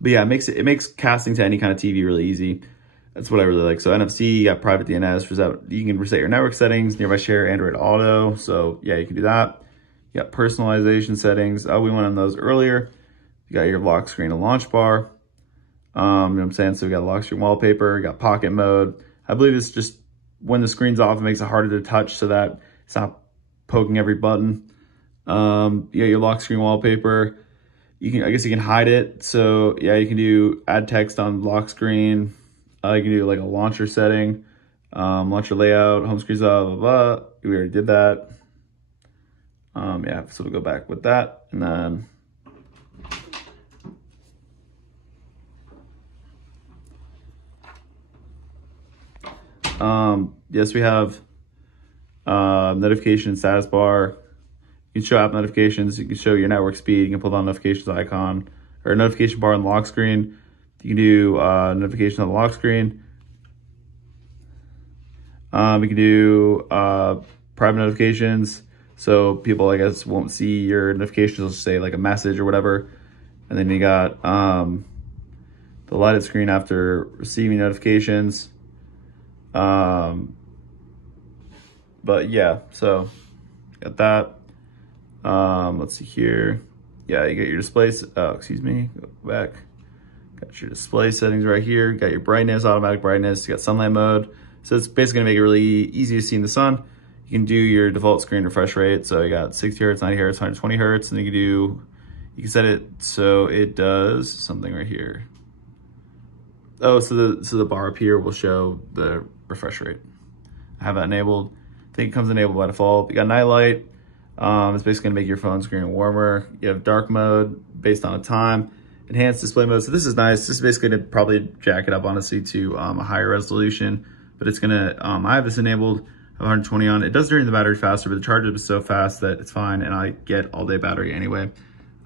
But yeah, it makes casting to any kind of TV really easy. That's what I really like. So NFC, you got private DNS, you can reset your network settings, nearby share, Android Auto. So yeah, you can do that. You got personalization settings. We went on those earlier. You got your lock screen and launch bar. You know what I'm saying? So we got lock screen wallpaper, you got pocket mode. I believe it's just when the screen's off, it makes it harder to touch so that it's not poking every button. You got your lock screen wallpaper. I guess you can hide it. So yeah, you can do add text on lock screen. You can do like a launcher setting, launcher layout, home screen, blah, blah, blah. We already did that. Yeah, so we'll go back with that. And then Yes, we have notification status bar. You can show app notifications. You can show your network speed. You can pull down notifications icon or notification bar on the lock screen. You can do notification on the lock screen. We can do private notifications. So people, I guess, won't see your notifications. They'll say like a message or whatever. And then you got the lighted screen after receiving notifications. But yeah, so got that. Let's see here. Yeah, you get your displays. Excuse me, go back. Got your display settings right here. Got your brightness, automatic brightness. You got sunlight mode. So it's basically gonna make it really easy to see in the sun. You can do your default screen refresh rate. So you got 60 hertz, 90 hertz, 120 hertz, and you can set it so it does something right here. Oh, so the bar up here will show the refresh rate. I have that enabled. I think it comes enabled by default. You got night light. It's basically gonna make your phone screen warmer. You have dark mode based on a time. Enhanced display mode. So this is nice. This is basically gonna probably jack it up honestly to a higher resolution, but it's gonna, I have this enabled, I have 120 on. It does drain the battery faster, but the charge is so fast that it's fine, and I get all day battery anyway.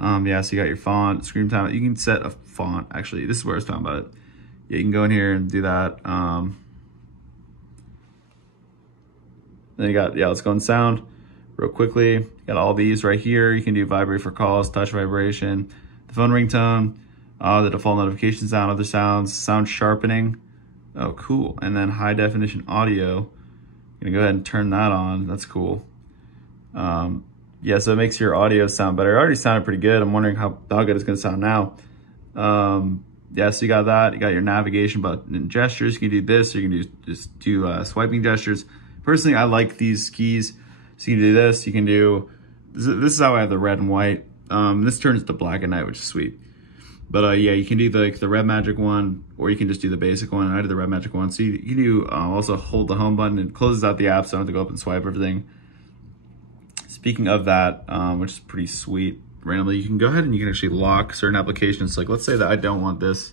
Yeah, so you got your font, screen time. You can set a font, actually. This is where I was talking about it. Yeah, you can go in here and do that. Then you got, yeah, let's go in sound real quickly. You got all these right here. You can do vibrate for calls, touch vibration, the phone ringtone, the default notification sound, other sounds, sound sharpening. Oh, cool. And then high definition audio. I'm gonna go ahead and turn that on. That's cool. Yeah, so it makes your audio sound better. It already sounded pretty good. I'm wondering how good it's gonna sound now. Yeah, so you got that. You got your navigation button and gestures. You can do this, or you can just do swiping gestures. Personally, I like these keys. So you can do this. You can do, this is how I have the red and white. This turns to black and white, which is sweet. But yeah, you can do the red magic one, or you can just do the basic one. I did the red magic one. So you can do also hold the home button. It closes out the app, so I don't have to go up and swipe everything. Speaking of that, which is pretty sweet, randomly, you can go ahead and you can actually lock certain applications. Like let's say that I don't want this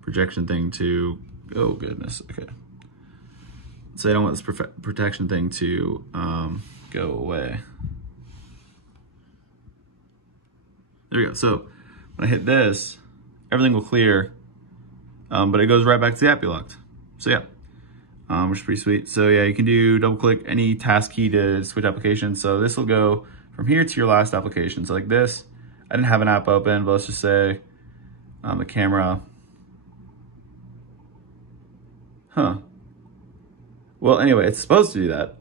projection thing to, oh goodness, okay. So I don't want this protection thing to go away. There we go. So when I hit this, everything will clear, but it goes right back to the app you locked. So yeah, which is pretty sweet. So yeah, you can do double click any task key to switch applications. So this will go from here to your last application. So like this, I didn't have an app open, but let's just say the camera. Huh. Well, anyway, it's supposed to do that.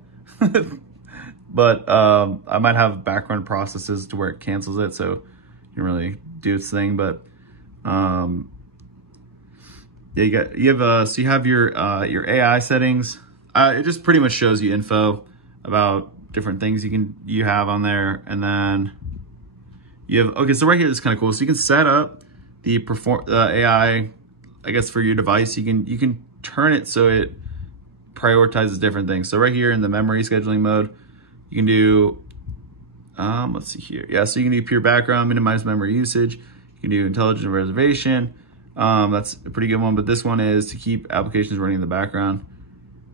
But I might have background processes to where it cancels it, so you can really do its thing. But yeah, so you have your AI settings. It just pretty much shows you info about different things you have on there, and then you have, okay, so right here this is kind of cool. So you can set up the AI, I guess, for your device. You can turn it so it prioritizes different things. So right here in the memory scheduling mode, you can do, let's see here. Yeah, so you can do pure background, minimize memory usage. You can do intelligent reservation. That's a pretty good one, but this one is to keep applications running in the background.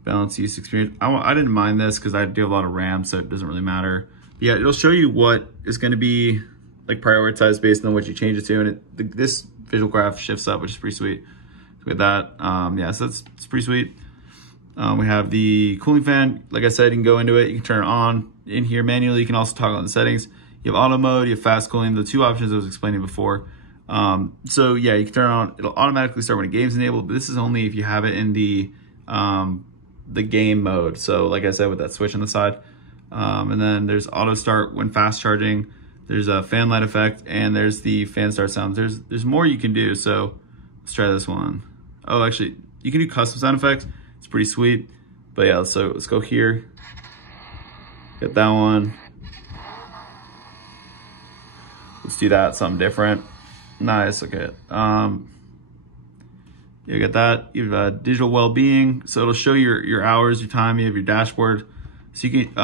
Balance use experience. I didn't mind this because I do have a lot of RAM, so it doesn't really matter. But yeah, it'll show you what is going to be like prioritized based on what you change it to, and this visual graph shifts up, which is pretty sweet. So with that, yeah, so it's pretty sweet. We have the cooling fan. Like I said, you can go into it. You can turn it on in here manually. You can also toggle on the settings. You have auto mode. You have fast cooling. The two options I was explaining before. So yeah, you can turn it on. It'll automatically start when a game's enabled, but this is only if you have it in the game mode. So like I said, with that switch on the side. And then there's auto start when fast charging. There's a fan light effect, and there's the fan start sounds. There's more you can do. So let's try this one. Oh, actually, you can do custom sound effects. It's pretty sweet. But yeah, so let's go here. Get that one. Let's do that, something different. Nice, okay. You get that. You have digital well-being. So it'll show your hours, your time. You have your dashboard. So you can,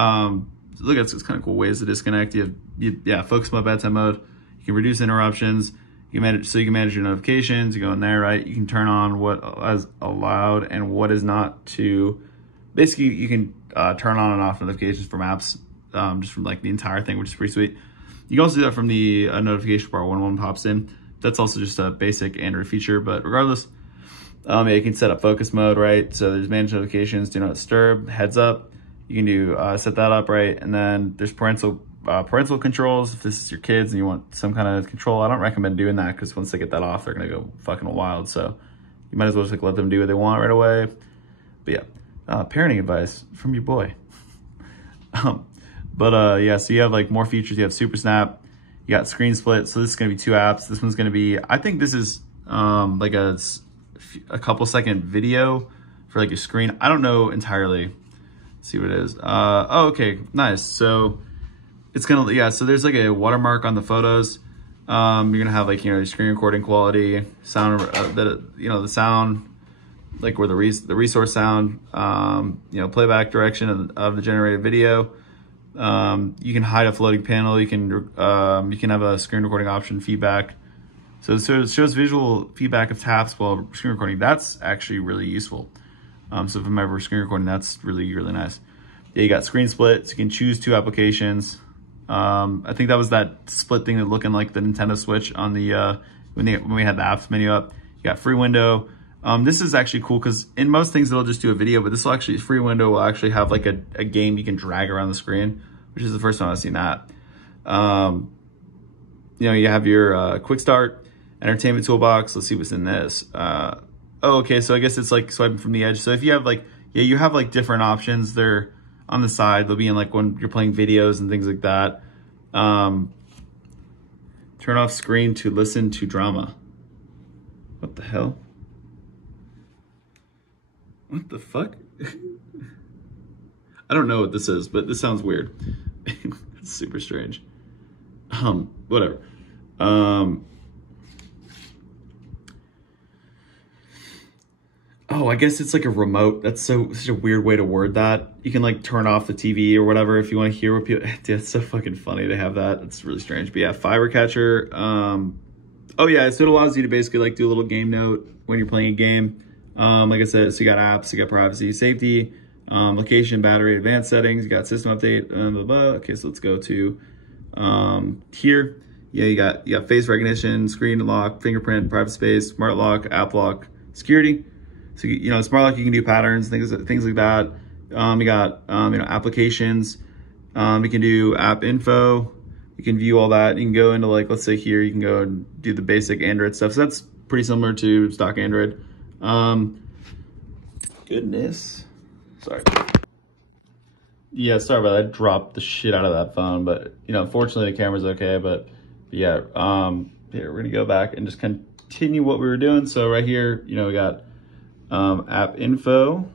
look at it's kind of cool ways to disconnect. Yeah, focus mode, bedtime mode. You can reduce interruptions. You can manage, so you can manage your notifications. You go in there, right? You can turn on what is allowed and what is not to basically you can turn on and off notifications from apps, just from like the entire thing, which is pretty sweet. You can also do that from the notification bar when one pops in. That's also just a basic Android feature, but regardless, yeah, you can set up focus mode, right? So there's manage notifications, do not disturb, heads up. You can do set that up, right? And then there's parental controls. If this is your kids and you want some kind of control, I don't recommend doing that because once they get that off, they're gonna go fucking wild. So you might as well just like let them do what they want right away. But yeah, parenting advice from your boy. Yeah, so you have like more features. You have Super Snap, you got Screen Split. So this is gonna be 2 apps. This one's gonna be, I think this is like a couple second video for like your screen. I don't know entirely. Let's see what it is. Oh, okay, nice. So it's gonna, yeah, so there's like a watermark on the photos. You're gonna have like, your screen recording quality, sound, the sound, like where the resource sound, playback direction of the generated video. You can hide a floating panel. You can have a screen recording option, feedback. So it shows visual feedback of taps while screen recording. That's actually really useful. So if I'm ever screen recording, that's really, really nice. Yeah, you got screen split, so you can choose 2 applications. I think that was that split thing that looking like the Nintendo Switch on the when we had the apps menu up. You got free window. This is actually cool because in most things it'll just do a video, but this will actually, free window will actually have like a game you can drag around the screen, which is the first time I've seen that. You have your quick start, entertainment toolbox. Let's see what's in this. Oh, okay, so I guess it's like swiping from the edge. So if you have like, yeah, you have like different options. They're on the side. They'll be in like when you're playing videos and things like that. Turn off screen to listen to drama. What the hell? What the fuck? I don't know what this is, but this sounds weird. It's super strange. Whatever. Oh, I guess it's like a remote. That's such a weird way to word that. You can like turn off the TV or whatever if you want to hear what people. Dude, it's so fucking funny to have that. It's really strange. But yeah, Fiber Catcher. Oh yeah, so it allows you to basically like do a little game note when you're playing a game. Like I said, so you got apps, you got privacy, safety, location, battery, advanced settings. You got system update. Blah, blah, blah. Okay, so let's go to here. Yeah, you got face recognition, screen lock, fingerprint, private space, smart lock, app lock, security. So, smart lock, you can do patterns, things like that. You got, applications. You can do app info. You can view all that. You can go into like, let's say here, you can go and do the basic Android stuff. So that's pretty similar to stock Android. Goodness. Sorry. Yeah, sorry about that. I dropped the shit out of that phone, but fortunately the camera's okay. But yeah, here we're gonna go back and just continue what we were doing. So right here, we got app info.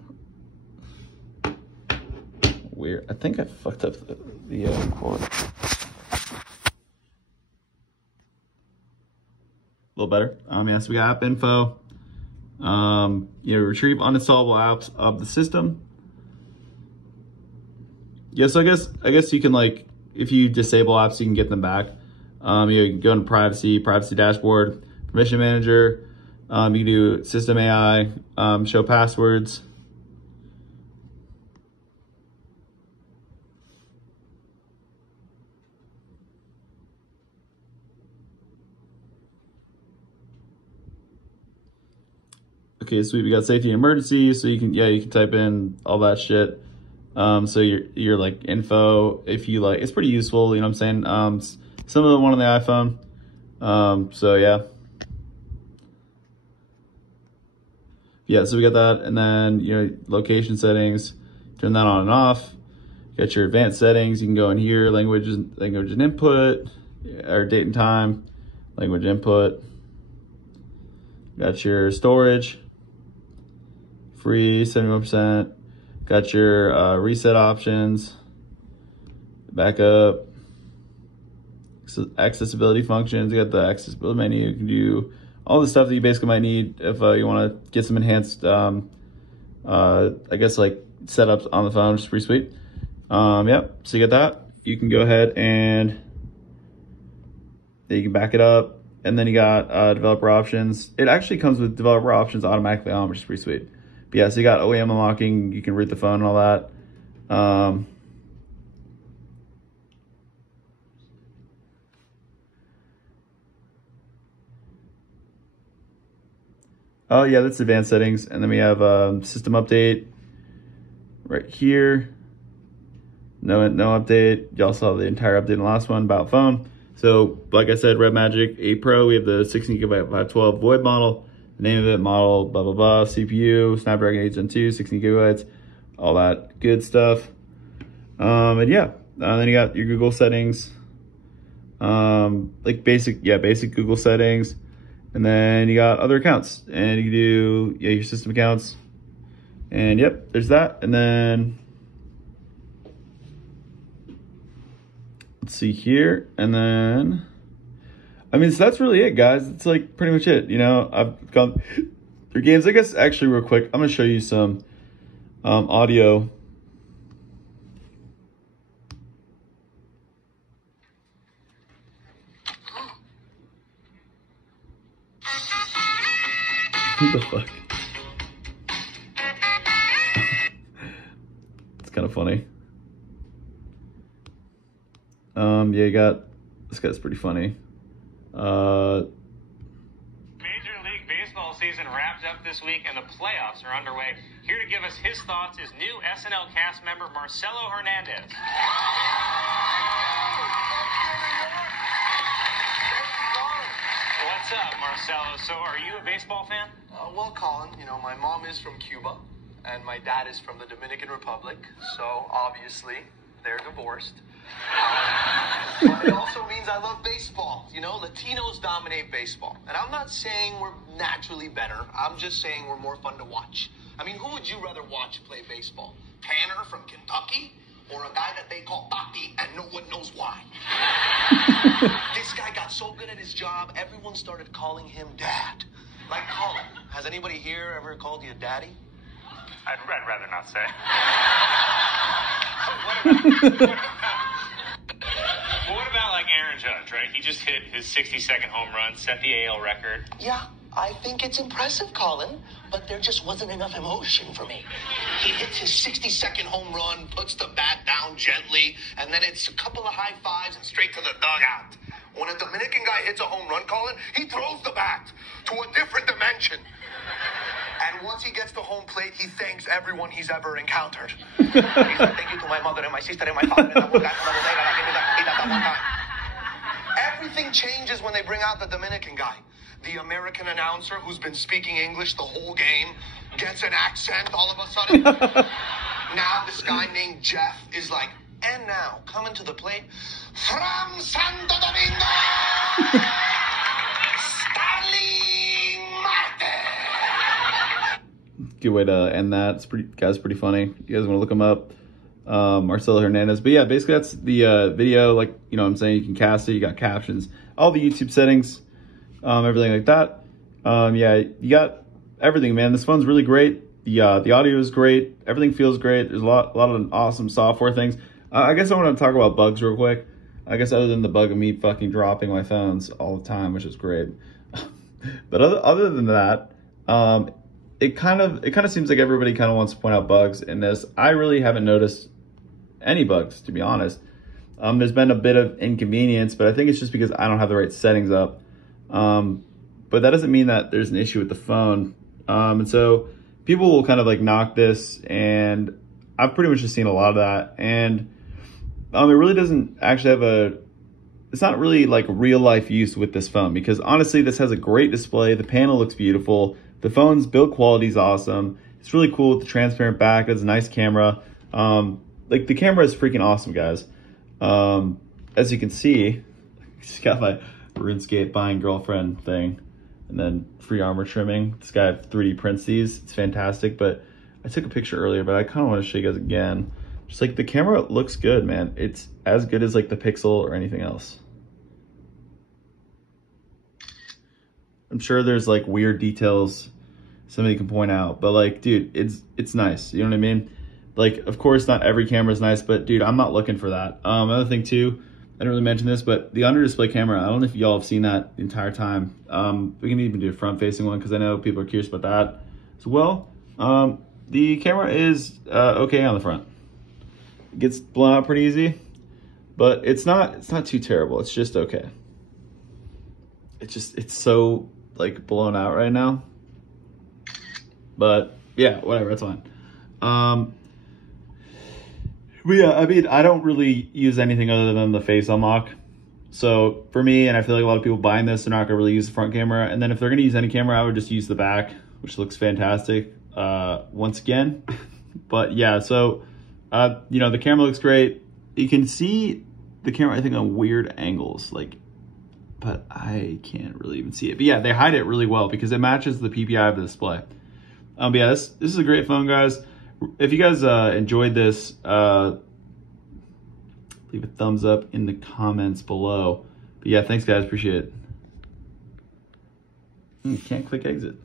Weird. I think I fucked up the record. A little better. Yeah, so we got app info. Retrieve uninstallable apps of the system. Yeah, so I guess you can like, if you disable apps, you can get them back. You can go into privacy dashboard, permission manager. You can do system AI, show passwords. Okay, sweet. We got safety and emergency, so you can type in all that shit. So your like info, if you like, it's pretty useful. You know what I'm saying? Some of the one on the iPhone. So yeah. Yeah, so we got that, and then location settings, turn that on and off. Got your advanced settings. You can go in here, language and input, or date and time, language input. Got your storage, free 71%. Got your reset options, backup, accessibility functions. You got the accessibility menu. You can do all the stuff that you basically might need if you want to get some enhanced, I guess like setups on the phone, which is pretty sweet. Yep, so you get that. You can go ahead and you can back it up. And then you got developer options. It actually comes with developer options automatically on, which is pretty sweet. But yeah, so you got OEM unlocking, you can root the phone and all that. Oh yeah, that's advanced settings. And then we have system update right here. No update. Y'all saw the entire update in the last one about phone. So like I said, Red Magic 8 Pro, we have the 16GB 512 VoIP model, the name of it, model, blah, blah, blah, CPU, Snapdragon 8 Gen 2, 16GB, all that good stuff. And yeah, then you got your Google settings, like basic Google settings. And then you got other accounts, and you can do your system accounts. And yep, there's that. And then let's see here. And then, I mean, so that's really it, guys. It's like pretty much it. You know, I've gone through games. I guess actually real quick, I'm gonna show you some audio. What the fuck? It's kind of funny. Yeah, you got, this guy's pretty funny. Major League Baseball season wrapped up this week and the playoffs are underway. Here to give us his thoughts is new SNL cast member Marcelo Hernandez. What's up, Marcelo? So are you a baseball fan? Well, Colin, you know, my mom is from Cuba and my dad is from the Dominican Republic, so obviously they're divorced. But it also means I love baseball. You know, Latinos dominate baseball. And I'm not saying we're naturally better. I'm just saying we're more fun to watch. I mean, who would you rather watch play baseball? Tanner from Kentucky? Or a guy that they call Papi and no one knows why? This guy got so good at his job, everyone started calling him Dad. Like Colin. Has anybody here ever called you Daddy? I'd rather not say. What about like Aaron Judge, right? He just hit his 60-second home run, set the AL record. Yeah, I think it's impressive, Colin, but there just wasn't enough emotion for me. He hits his 60-second home run, puts the bat down gently, and then it's a couple of high fives and straight to the dugout. When a Dominican guy hits a home run, Colin, he throws the bat to a different dimension. And once he gets to home plate, he thanks everyone he's ever encountered. He's like, thank you to my mother and my sister and my father. Everything changes when they bring out the Dominican guy. The American announcer who's been speaking English the whole game gets an accent all of a sudden. Now this guy named Jeff is like, and now, coming to the plate, from Santo Domingo, Starling Marte. Good way to end that. It's pretty funny. You guys want to look him up, Marcelo Hernandez. But yeah, basically that's the video. Like, you know what I'm saying, you can cast it, you got captions, all the YouTube settings, everything like that. Yeah, you got everything, man. This phone's really great. The audio is great. Everything feels great. There's a lot of awesome software things. I guess I want to talk about bugs real quick. I guess other than the bug of me fucking dropping my phones all the time, which is great. But other than that, it kind of seems like everybody kind of wants to point out bugs in this. I really haven't noticed any bugs, to be honest. There's been a bit of inconvenience, but I think it's just because I don't have the right settings up. But that doesn't mean that there's an issue with the phone. And so people will kind of like knock this, and I've pretty much just seen a lot of that. And it really doesn't actually have it's not really like real life use with this phone, because honestly, this has a great display. The panel looks beautiful. The phone's build quality is awesome. It's really cool with the transparent back. It has a nice camera. Like the camera is freaking awesome, guys. As you can see, I just got my RuneScape buying girlfriend thing, and then free armor trimming. This guy 3D prints these. It's fantastic. But I took a picture earlier, but I kind of want to show you guys again. Just like the camera looks good, man. It's as good as like the Pixel or anything else. I'm sure there's like weird details somebody can point out, but like, dude, it's nice. You know what I mean? Like, of course, not every camera is nice, but dude, I'm not looking for that. Another thing too, I didn't really mention this, but the under display camera, I don't know if y'all have seen that the entire time. We can even do a front facing one, because I know people are curious about that as well. The camera is okay on the front. It gets blown out pretty easy, but it's not too terrible. It's just okay. It's so like blown out right now. But yeah, whatever, it's fine. But yeah, I mean, I don't really use anything other than the face unlock. So for me, and I feel like a lot of people buying this, they're not gonna really use the front camera. And then if they're gonna use any camera, I would just use the back, which looks fantastic once again. But yeah, so, you know, the camera looks great. You can see the camera, I think, on weird angles, like, but I can't really even see it. But yeah, they hide it really well because it matches the PPI of the display. But yeah, this is a great phone, guys. If you guys enjoyed this, leave a thumbs up in the comments below. But yeah, thanks guys, appreciate it. Can't click exit.